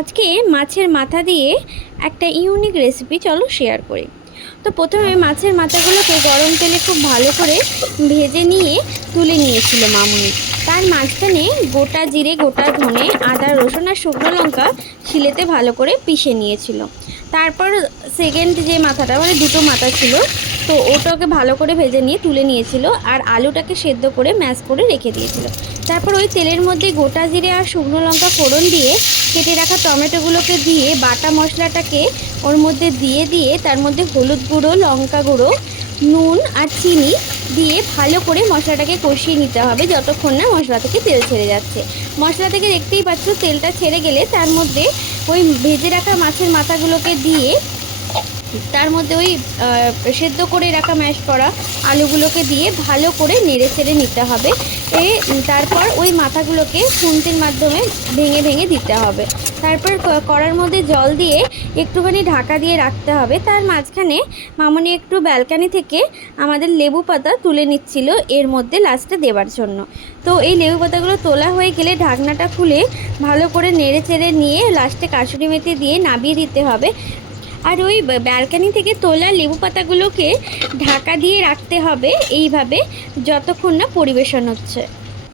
আজকে মাছের মাথা দিয়ে একটা ইউনিক রেসিপি চলো শেয়ার করি। তো প্রথমে মাছের মাথাগুলোকে গরম তেলে খুব ভালো করে ভেজে নিয়ে তুলে নিয়েছিল মামুনি। তার মাঝখানে গোটা জিরে, গোটা ধনে, আদা, রসুন আর শুকনো লঙ্কা শিলেতে ভালো করে পিষে নিয়েছিল। তারপর সেকেন্ড যে মাথাটা, মানে দুটো মাথা ছিল, তো ওটাকে ভালো করে ভেজে নিয়ে তুলে নিয়েছিল আর আলুটাকে সেদ্ধ করে ম্যাশ করে রেখে দিয়েছিল। তারপর ওই তেলের মধ্যে গোটা জিরে আর শুকনো লঙ্কা ফোড়ন দিয়ে কেটে রাখা টমেটোগুলোকে দিয়ে বাটা মশলাটাকে ওর মধ্যে দিয়ে তার মধ্যে হলুদ গুঁড়ো, লঙ্কা গুঁড়ো, নুন আর চিনি দিয়ে ভালো করে মশলাটাকে কষিয়ে নিতে হবে যতক্ষণ না মশলা থেকে তেল ছেড়ে যাচ্ছে। মশলা থেকে দেখতেই পাচ্ছ তেলটা ছেড়ে গেলে তার মধ্যে ওই ভেজে রাখা মাছের মাথাগুলোকে দিয়ে তার মধ্যে ওই সেদ্ধ করে রাখা ম্যাশ করা আলুগুলোকে দিয়ে ভালো করে নেড়ে চেড়ে নিতে হবে। তারপর ওই মাথাগুলোকে খুন্তির মাধ্যমে ভেঙে ভেঙে দিতে হবে। তারপর কড়ার মধ্যে জল দিয়ে একটুখানি ঢাকা দিয়ে রাখতে হবে। তার মাঝখানে মামনি একটু ব্যালকানি থেকে আমাদের লেবু পাতা তুলে নিচ্ছিল এর মধ্যে লাস্টে দেওয়ার জন্য। তো এই লেবু পাতাগুলো তোলা হয়ে গেলে ঢাকনাটা খুলে ভালো করে নেড়ে চেড়ে নিয়ে লাস্টে কাসুরি মেথি দিয়ে নামিয়ে দিতে হবে। আর ওই ব্যালকানি থেকে তোলা লেবু পাতাগুলোকে ঢাকা দিয়ে রাখতে হবে এইভাবে যতক্ষণ না পরিবেশন হচ্ছে।